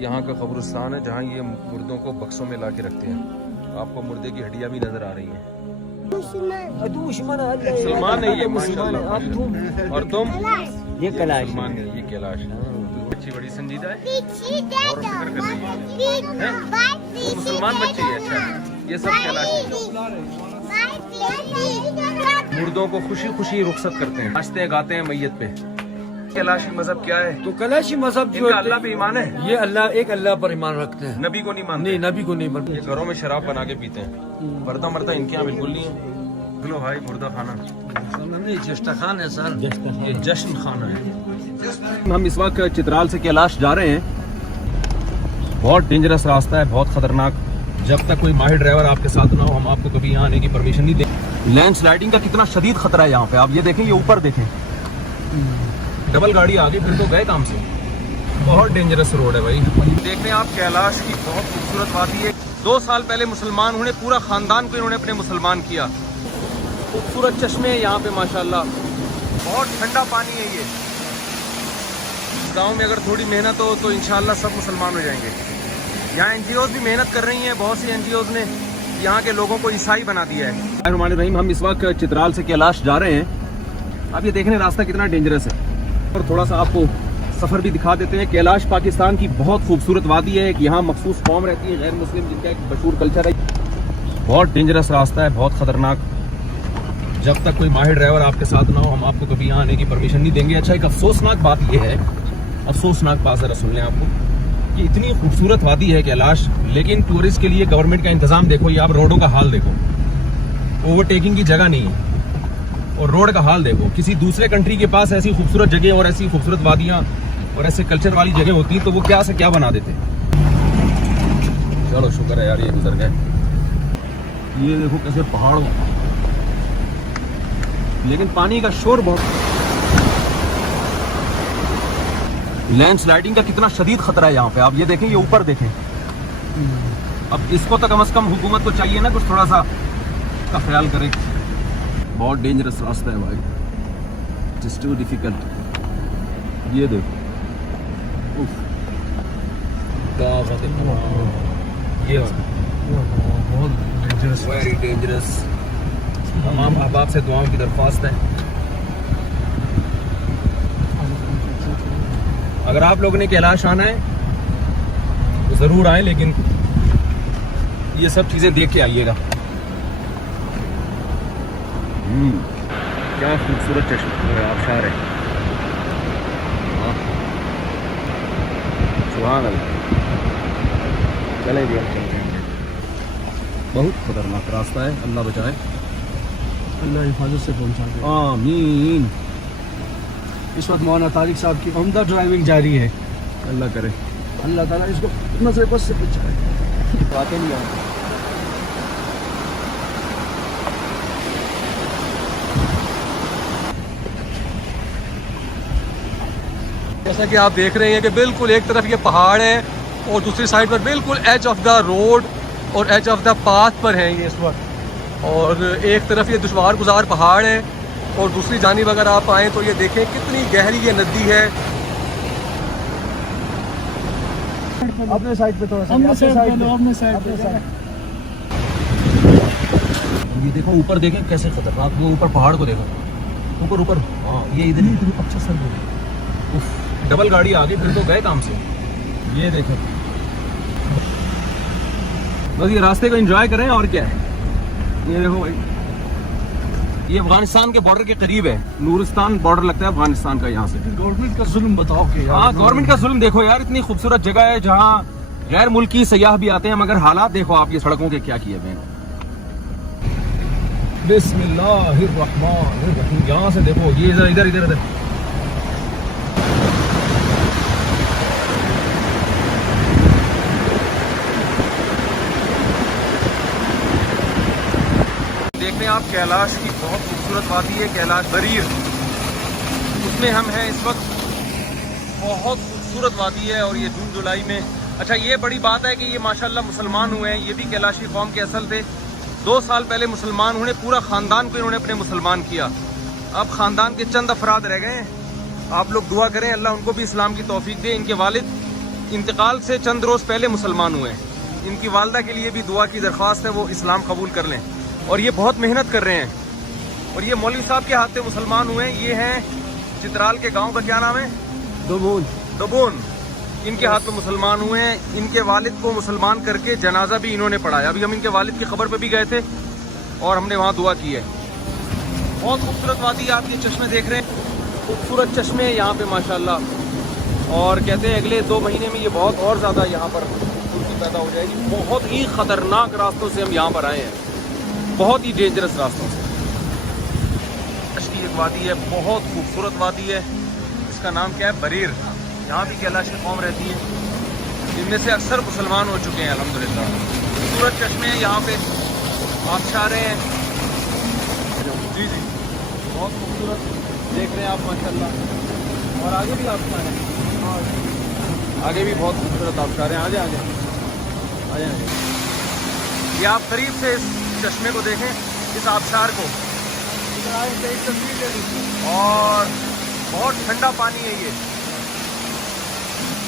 यहाँ का कब्रिस्तान है जहाँ ये मुर्दों को बक्सों में ला के रखते हैं। आपको मुर्दे की हड्डियाँ भी नजर आ रही हैं। मुसलमान है ये माशाल्लाह। और तुम? ये कैलाश मुसलमान है, ये कैलाश है। बच्ची बड़ी संजीदा है और फिक्र कर रही है। वो मुसलमान बच्चे ही। अच्छा, ये सब कैलाश मुर्दों को खुशी खुशी रुखसत करते हैं, नाचते हैं गाते हैं मैयत पे। कैलाशी मजहब क्या है? तो कैलाशी मजहब जो अल्लाह पे ईमान है। ये एक अल्लाह पर ईमान रखते हैं, नबी को नहीं मानते। नहीं, नबी को नहीं मानते। ये घरों में शराब बना के पीते हैं। पर्दा मर्दा इनके यहाँ बिल्कुल नहीं है। लो भाई मुर्दा खाना नहीं, जश्न खान है सर, ये जश्न खाना है। हम इस वक्त चित्राल से कैलाश जा रहे हैं। बहुत डेंजरस रास्ता है, बहुत खतरनाक। जब तक कोई माहिर ड्राइवर आपके साथ ना हो, हम आपको कभी यहाँ आने की परमिशन नहीं दें। लैंड स्लाइडिंग का कितना शदीद खतरा है यहाँ पे। आप ये देखें, ये ऊपर देखें, डबल गाड़ी आ गई फिर तो गए काम से। बहुत डेंजरस रोड है भाई। देख रहे हैं आप कैलाश की बहुत खूबसूरत वादी है। 2 साल पहले मुसलमान हुए, पूरा खानदान को इन्होंने अपने मुसलमान किया। खूबसूरत चश्मे हैं यहाँ पे माशाल्लाह। बहुत ठंडा पानी है ये। गांव में अगर थोड़ी मेहनत हो तो इंशाल्लाह सब मुसलमान हो जाएंगे। यहाँ एनजीओज भी मेहनत कर रही हैं। बहुत सी एनजीओज ने यहाँ के लोगों को ईसाई बना दिया है। हम इस वक्त चित्राल से कैलाश जा रहे हैं। आप ये देख रहे हैं रास्ता कितना डेंजरस है। और थोड़ा सा आपको सफर भी दिखा देते हैं। कैलाश पाकिस्तान की बहुत खूबसूरत वादी है। एक यहाँ मखसूस कौम रहती है, गैर मुस्लिम, जिनका एक मशहूर कल्चर है। बहुत डेंजरस रास्ता है, बहुत खतरनाक। जब तक कोई माहिर ड्राइवर आपके साथ ना हो, हम आपको कभी यहाँ आने की परमिशन नहीं देंगे। अच्छा, एक अफसोसनाक बात यह है, अफसोसनाक बात जरा सुन लें आपको, कि इतनी खूबसूरत वादी है कैलाश, लेकिन टूरिस्ट के लिए गवर्नमेंट का इंतजाम देखो। ये आप रोडों का हाल देखो, ओवरटेकिंग की जगह नहीं है। और रोड का हाल देखो। किसी दूसरे कंट्री के पास ऐसी खूबसूरत जगह और ऐसी खूबसूरत वादियां और ऐसे कल्चर वाली जगह होती तो वो क्या से क्या बना देते। चलो शुक्र है यार ये गुजर गए। ये देखो कैसे पहाड़ हो, लेकिन पानी का शोर बहुत। लैंड स्लाइडिंग का कितना शदीद खतरा है यहाँ पे। आप ये देखें, ये ऊपर देखें। अब इसको तो कम से कम हुकूमत को चाहिए ना कुछ थोड़ा सा का ख्याल करे। बहुत डेंजरस रास्ता है भाई, इट इज टू डिफिकल्ट। ये देखो, ये बहुत डेंजरस, वेरी डेंजरस। तमाम अहबाब से दुआओं की दरख्वास्त है, अगर आप लोगों ने कैलाश आना है तो ज़रूर आएँ, लेकिन ये सब चीज़ें देख के आइएगा। क्या खूबसूरत चश्मा है, आबशार है। सुभान अल्लाह। चले भी हम चलते हैं। बहुत खतरनाक रास्ता है, अल्लाह बचाए, अल्लाह हिफाजत से पहुंचा दे, आमीन। इस वक्त मौलाना तारिक साहब की उम्दा ड्राइविंग जारी है। अल्लाह करे, अल्लाह ताला इसको नजर बस से बचाए। बातें नहीं आती। जैसा कि आप देख रहे हैं कि बिल्कुल एक तरफ ये पहाड़ है और दूसरी साइड पर बिल्कुल एज ऑफ द रोड और एज ऑफ द पाथ पर है ये इस वक्त। और एक तरफ ये दुश्वार गुजार पहाड़ है और दूसरी जानिब अगर आप आएँ तो ये देखें कितनी गहरी ये नदी है। अपने साइड पे थोड़ा सा, अपने साइड। ये देखो ऊपर देखें कैसे खतरनाक। वो ऊपर पहाड़ को देखो, ऊपर ऊपर। हाँ, ये इधर ही। अच्छा सर, डबल गाड़ी आ गई फिर तो गए काम से। ये देखो, बस ये रास्ते को एंजॉय करें और क्या है। ये देखो भाई, ये अफगानिस्तान के बॉर्डर के करीब है। नूरिस्तान बॉर्डर लगता है अफगानिस्तान का। यहाँ से गवर्नमेंट का जुल्म बताओ कि यार। हाँ, गवर्नमेंट का जुल्म देखो यार। इतनी खूबसूरत जगह है जहाँ गैर मुल्की सयाह भी आते हैं, मगर हालात देखो आप ये सड़कों के क्या किए हुए हैं। बिस्मिल्लाहिर्रहमानिर्रहीम। यहाँ से देखो, ये इधर इधर इधर इधर। देख रहे हैं आप कैलाश की बहुत खूबसूरत वादी है, कैलाश बरीर, उसमें हम हैं इस वक्त। बहुत खूबसूरत वादी है और ये जून जुलाई में। अच्छा, ये बड़ी बात है कि ये माशाल्लाह मुसलमान हुए हैं। ये भी कैलाशी कौम के असल थे। 2 साल पहले मुसलमान हुए, पूरा ख़ानदान को इन्होंने अपने मुसलमान किया। अब ख़ानदान के चंद अफराद रह गए हैं। आप लोग दुआ करें अल्लाह उनको भी इस्लाम की तौफीक दे। इनके वालिद इंतकाल से चंद रोज़ पहले मुसलमान हुए हैं। इनकी वालदा के लिए भी दुआ की दरख्वास्त है, वो इस्लाम कबूल कर लें। और ये बहुत मेहनत कर रहे हैं। और ये मौलवी साहब के हाथ से मुसलमान हुए हैं। ये हैं चित्राल के गांव का क्या नाम है? दबून। इनके हाथ में मुसलमान हुए हैं। इनके वालिद को मुसलमान करके जनाजा भी इन्होंने पढ़ाया। अभी हम इनके वालिद की खबर पे भी गए थे और हमने वहाँ दुआ की है। बहुत खूबसूरत वादी, आप ये चश्मे देख रहे हैं, खूबसूरत चश्मे यहाँ पे माशाल्लाह। और कहते हैं अगले 2 महीने में ये बहुत और ज़्यादा यहाँ पर खूबसूरती पैदा हो जाएगी। बहुत ही ख़तरनाक रास्तों से हम यहाँ पर आए हैं, बहुत ही डेंजरस रास्तों से। एक वादी है, बहुत खूबसूरत वादी है, इसका नाम क्या है? बरीर। यहाँ भी कैलाशी कौम रहती है, इनमें से अक्सर मुसलमान हो चुके हैं अल्हम्दुलिल्लाह। खूबसूरत चश्मे हैं यहाँ पे, आबशारें हैं। जी जी, बहुत खूबसूरत देख रहे हैं आप माशाल्लाह। और आगे भी आबशार हैं, आगे भी बहुत खूबसूरत आबशार हैं। आ जाए। ये आप करीब से इस चश्मे को देखें, इस आबशार को, और बहुत ठंडा पानी है। ये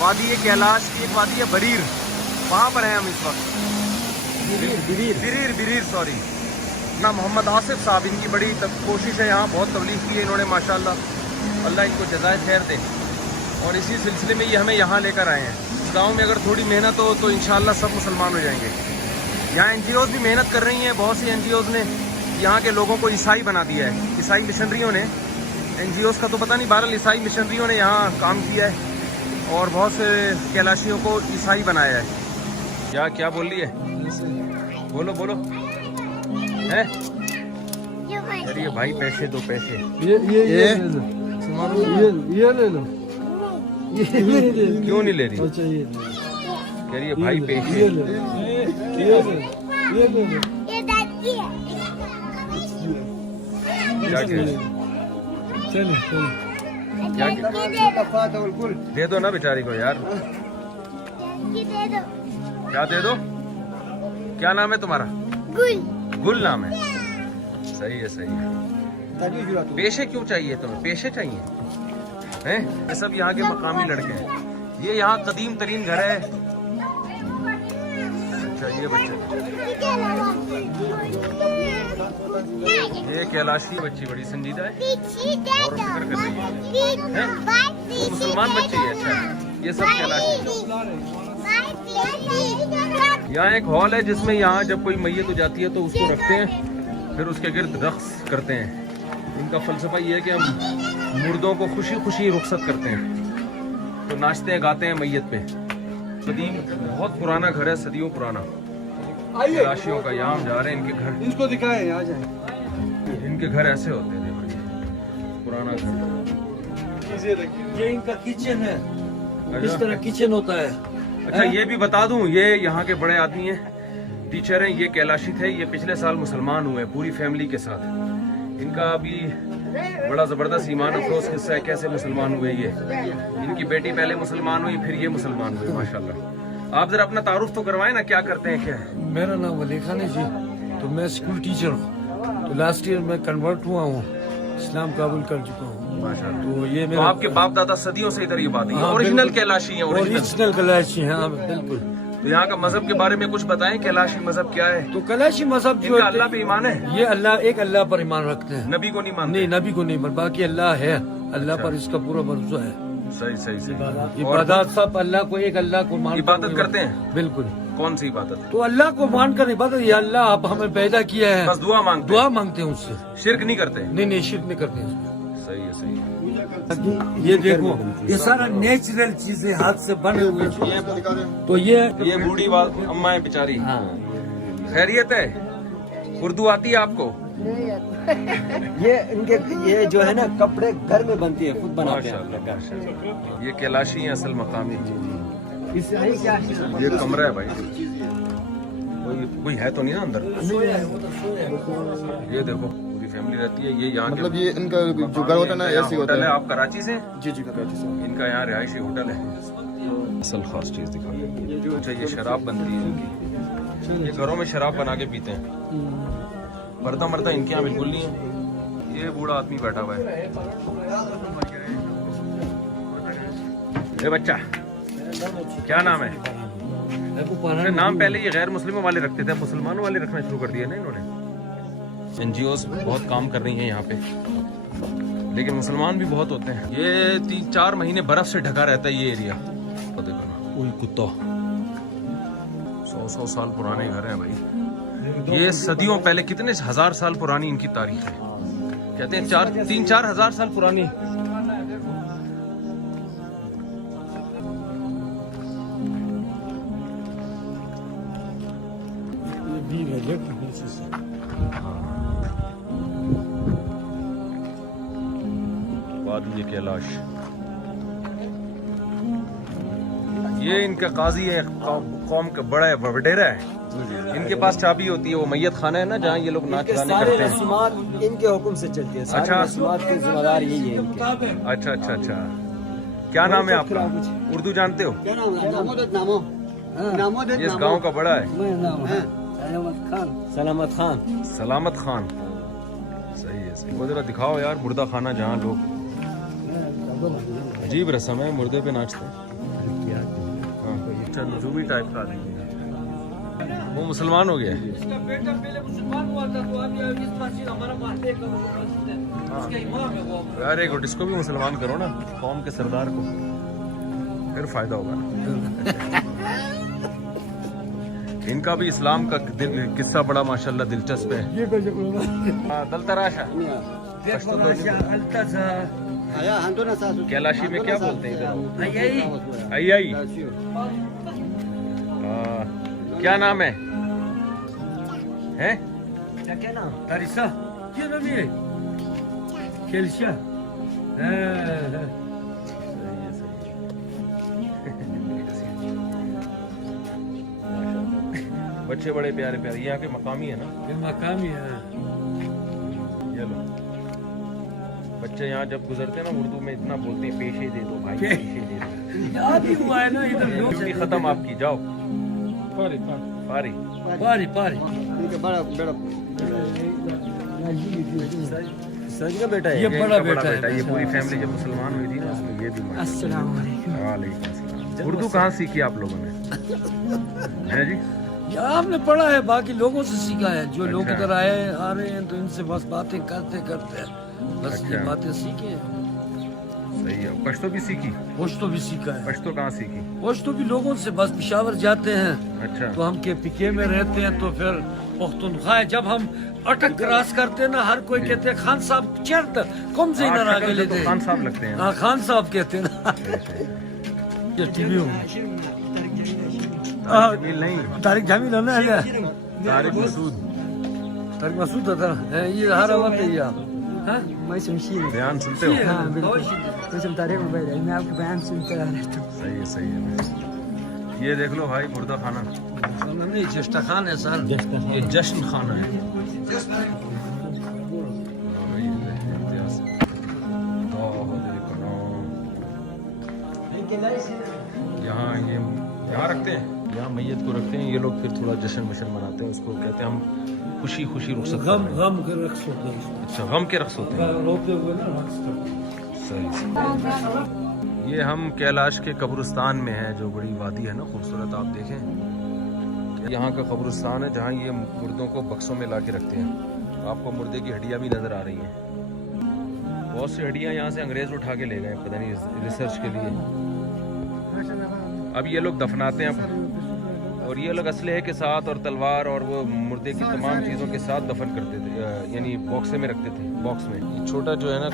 वादी है कैलाश की, एक वादी है बरीर, वहाँ पर हैं हम इस वक्त। बिरीर सॉरी। ना मोहम्मद आसिफ साहब, इनकी बड़ी कोशिश है, यहाँ बहुत तबलीग की है इन्होंने माशाल्लाह। अल्लाह इनको जज़ाए खैर दे। और इसी सिलसिले में ये हमें यहाँ लेकर आए हैं। इस गाँव में अगर थोड़ी मेहनत हो तो इंशाल्लाह सब मुसलमान हो जाएंगे। यहाँ NGOs भी मेहनत कर रही हैं। बहुत सी NGOs ने यहाँ के लोगों को ईसाई बना दिया है। ईसाई मिशनरियों ने, NGOs का तो पता नहीं, 12 ईसाई मिशनरियों ने यहाँ काम किया है और बहुत से कैलाशियों को ईसाई बनाया है। क्या बोल रही है? बोलो है? अरे भाई पैसे दो, पैसे। ये ले लो। क्यों नहीं ले रही? कह रही है भाई पैसे। दे दो ना बेचारी को यार। क्या दे दो? क्या नाम है तुम्हारा? गुल नाम है। सही है। पेशे क्यों चाहिए तुम्हें? पेशे चाहिए हैं? ये सब यहाँ के मकामी लड़के हैं। ये यहाँ कदीम तरीन घर है। अच्छा, ये बच्चे, ये कैलाशी बच्ची बड़ी संजीदा है और फिक्र कर रही है। वो मुसलमान बच्ची है। अच्छा, ये सब कैलाशी। यहाँ एक हॉल है जिसमें यहाँ जब कोई मैयत हो जाती है तो उसको रखते हैं, फिर उसके गिर्द रक्स करते हैं। इनका फलसफा ये है कि हम मुर्दों को खुशी खुशी रुखसत करते हैं, तो नाचते हैं, गाते हैं मैयत पे। कदीम बहुत पुराना घर है, सदियों पुराना। कैलाशियों का यहाँ जा रहे हैं इनके घर। इनको दिखाएं, आ जाए। इनके घर ऐसे होते हैं, देखो पुराना घर। ये इनका किचन है, इस तरह किचन होता है। अच्छा, ये भी बता दूं, ये यहाँ के बड़े आदमी हैं, टीचर हैं। ये कैलाशी थे, ये पिछले साल मुसलमान हुए पूरी फैमिली के साथ। इनका अभी बड़ा ज़बरदस्त ईमान अफरोज किस्सा है कैसे मुसलमान हुए ये। इनकी बेटी पहले मुसलमान हुई, फिर ये मुसलमान हुए माशाल्लाह। आप जरा अपना तारुफ तो करवाएं ना, क्या करते हैं, क्या है? मेरा नाम वली खान है जी, तो मैं स्कूल टीचर हूँ। तो लास्ट ईयर मैं कन्वर्ट हुआ हूँ, इस्लाम कबूल कर चुका हूँ माशाल्लाह। तो ये तो आपके बाप दादा सदियों से इधर ये बात है, ओरिजिनल कैलाशी है। ओरिजिनल कैलाशी है, हाँ बिल्कुल। तो यहाँ का मजहब के बारे में कुछ बताएं, कैलाशी मजहब क्या है? तो कैलाशी मजहब जो अल्लाह पे ईमान है। ये एक अल्लाह पर ईमान रखते हैं, नबी को नहीं मानते। नहीं, नबी को नहीं मानते, बाकी अल्लाह है, अल्लाह पर इसका पूरा भरोसा है। सही। इबादत सब अल्लाह को, एक अल्लाह को मान इबादत करते हैं। बिल्कुल। कौन सी इबादत? तो अल्लाह को मानकर इबादत। ये अल्लाह आप हमें पैदा किया है, बस दुआ मांगते हैं उससे। शिर्क नहीं करते? नहीं, शिर्क नहीं करते हैं। सही है। ये देखो, ये सारा नेचुरल चीजें हाथ से बने हुए। तो ये बूढ़ी अम्मा है बेचारी। हाँ। खैरियत है? उर्दू आती है आपको? ये इनके ये जो है ना, कपड़े घर में बनती है, खुद बनाते हैं। ये कैलाशी है असल मकामी। क्या ये कमरा है भाई, कोई है तो नहीं ना अंदर? ये देखो पूरी फैमिली रहती है। ये यहाँ मतलब ये इनका जो घर होता है ना, ऐसे होता है। आप कराची से? जी कराची से। इनका यहाँ रिहायशी होटल है। असल खास चीज दिखा। अच्छा, ये शराब बनती है इनकी, ये घरों में शराब बना के पीते हैं। पर्दा मर्दा इनके यहाँ बिल्कुल नहीं है। ये बूढ़ा आदमी बैठा हुआ है। ए बच्चा, क्या नाम है? अपने नाम पहले ये गैर मुस्लिमों वाले रखते थे, मुसलमानों वाले रखना शुरू कर दिया ना इन्होंने। एनजीओस बहुत काम कर रही हैं यहाँ पे, लेकिन मुसलमान भी बहुत होते हैं। ये 3-4 महीने बर्फ से ढका रहता है ये एरिया। तो देखो ना, कोई कुत्ता 100 साल पुराने घर हैं भाई। ये सदियों पहले, कितने हजार साल पुरानी इनकी तारीख है। कहते हैं 3-4 हजार साल पुरानी। वादी कैलाश, ये इनका काजी है, कौम का बड़ा वडेरा है। इनके पास चाबी होती है, वो मैयत खाना है ना जहाँ ये लोग नाच गाने करते हैं, इनके हुक्म से चलते हैं। अच्छा, के जिम्मेदार यही है इनके। अच्छा। क्या नाम है आपका? उर्दू जानते हो? क्या नाम है? ये इस गांव का बड़ा है। सलामत खान। सलामत खान, सही है। वो जरा दिखाओ यार मुर्दा खाना, जहाँ लोग, अजीब रस्म है, मुर्दे पे नाचते हैं। नजूमी टाइप का आदमी, वो मुसलमान हो गया है। इसका बेटा पहले मुसलमान हुआ था, तो अभी इस मस्जिद हमारा महल्ले का मस्जिद है, उसका इमाम है वो। यार एक इसको भी मुसलमान करो ना, कौम के सरदार को, फिर फायदा होगा ना। इनका भी इस्लाम का किस्सा बड़ा माशाल्लाह दिलचस्प है। दलतराशा कैलाशी में क्या बोलते हैं? अय्याई। क्या नाम है? हैं? क्या नाम? तारिसा क्या नाम है? केलशा। बच्चे बड़े प्यारे प्यारे, यहाँ के मकामी है ना? ये मकामी है। ये लो, बच्चे यहाँ जब गुजरते हैं ना उर्दू में इतना बोलते हैं, पेशे दे दो भाई, पेशे दे दो। याद ही हुआ है ना इधर। ड्यूटी खत्म आपकी, जाओ। पारी बड़ा सच का बेटा है। ये बड़ा बेटा है। है। ये पूरी फैमिली जब मुसलमान हुई थी ना, उसमें ये भी अस्सलाम वालेकुम। वालेकुम अस्सलाम। उर्दू कहाँ सीखी आप लोगों ने? है जी, यहाँ हमने पढ़ा है, बाकी लोगों से सीखा है। जो लोग अच्छा। इधर आ रहे हैं तो इनसे बस बातें करते बस ये अच्छा। बातें सीखे। सही है। पश्तो भी सीखी? पश्तो भी सीखा है। पश्तो कहाँ सीखी? पश्तो भी लोगों से, बस पेशावर जाते हैं अच्छा। तो हम के पिके में रहते हैं, तो फिर पख्तूनख्वा है। जब हम अटक क्रॉस करते हैं ना, हर कोई कहते हैं खान साहब चढ़ कौन से इधर आगे लेते हैं। खान साहब लगते हैं। हाँ, खान साहब कहते हैं ना। ये टीवी जमील नहीं, तारिक जमील है ना, तारिक मसूद। तारिक मसूद था ये हर वक्त है। हाँ, मैं शमशीर। बयान सुनते हो? हाँ बिल्कुल, मैं तारिक मोबाइल, मैं आपके बयान सुनते आ रहता हूँ। सही है। ये देख लो भाई, मुर्दा खाना नहीं, जश्ता खान है सर। ये जश्न खाना है। यहाँ रखते हैं, यहाँ मैयत को रखते हैं। ये लोग फिर थोड़ा जश्न वशन मनाते हैं, उसको कहते हैं हम खुशी रुखसत। गम के रक्स होते हैं। अच्छा, गम के रक्स होते हैं। रोते हुए ना रक्स करते हैं। सही। ये हम कैलाश के कब्रिस्तान में हैं, जो बड़ी वादी है ना खूबसूरत, आप देखें। यहाँ का कब्रिस्तान है जहाँ ये मुर्दों को बक्सों में ला के रखते हैं। आपको मुर्दे की हड्डियाँ भी नज़र आ रही हैं। बहुत सी हड्डियाँ यहाँ से अंग्रेज़ उठा के ले गए, पता नहीं रिसर्च के लिए। अब ये लोग दफनाते हैं, और ये लोग असलहे के साथ और तलवार और वो मुर्दे की तमाम चीज़ों के साथ दफन करते थे, यानी बॉक्से में रखते थे। बॉक्स में ये छोटा जो है ना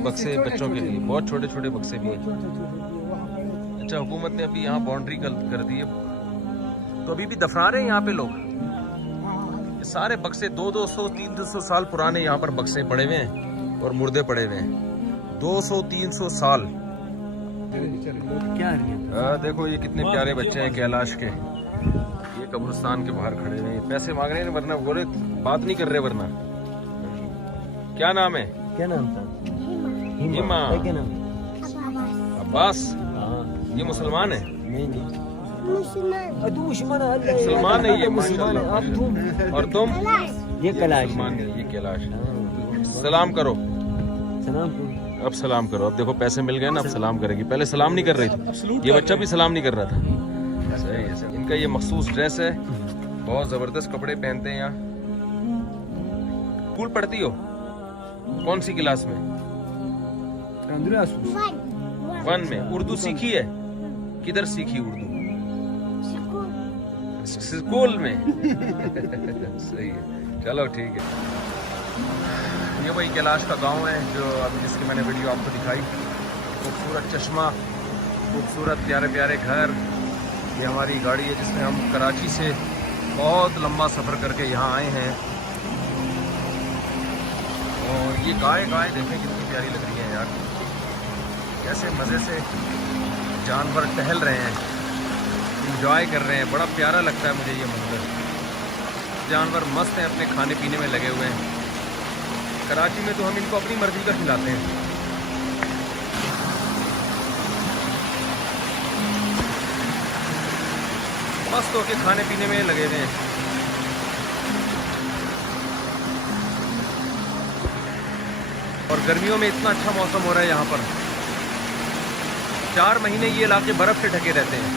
बक्से बच्चों के लिए, बहुत छोटे छोटे बक्से भी हैं। अच्छा, हुकूमत ने अभी यहाँ बाउंड्री कर दी है, तो अभी भी दफना रहे हैं यहाँ पे लोग। ये सारे बक्से 200-300 साल पुराने यहाँ पर बक्से पड़े हुए हैं और मुर्दे पड़े हुए हैं। 200-300 साल। क्या देखो ये कितने प्यारे बच्चे हैं कैलाश के। ये कब्रिस्तान के बाहर खड़े हैं, पैसे मांग रहे हैं, वरना बोले बात नहीं कर रहे। वरना क्या नाम है? क्या नाम था? हिमा। क्या नाम? अब्बास। हाँ। ये मुसलमान है? नहीं तू मुसलमान है? मुसलमान है ये, मुसलमान है। आप तुम और तुम? ये कैलाश मुसलमान है ये कैलाश। सलाम करो। सलाम। अब सलाम करो। अब देखो पैसे मिल गए ना, अब सलाम करेगी। पहले सलाम नहीं कर रही थी, ये बच्चा भी सलाम नहीं कर रहा था। सही है सर। इनका ये मखसूस ड्रेस है, बहुत ज़बरदस्त कपड़े पहनते हैं यहाँ। स्कूल पढ़ती हो? कौन सी क्लास में? 1 में। उर्दू सीखी है? किधर सीखी उर्दू? स्कूल में। सही है, चलो ठीक है। ये वही कैलाश का गांव है जो अभी जिसकी मैंने वीडियो आपको दिखाई। खूबसूरत चश्मा, खूबसूरत प्यारे प्यारे घर। ये हमारी गाड़ी है जिसमें हम कराची से बहुत लंबा सफ़र करके यहाँ आए हैं। और ये गाय देखें कितनी प्यारी लग रही है यार, कैसे मज़े से जानवर टहल रहे हैं, इंजॉय कर रहे हैं। बड़ा प्यारा लगता है मुझे ये मंजर। जानवर मस्त हैं, अपने खाने पीने में लगे हुए हैं। कराची में तो हम इनको अपनी मर्जी का खिलाते हैं। मस्त होके खाने पीने में लगे हुए हैं। और गर्मियों में इतना अच्छा मौसम हो रहा है यहाँ पर। 4 महीने ये इलाके बर्फ़ से ढके रहते हैं।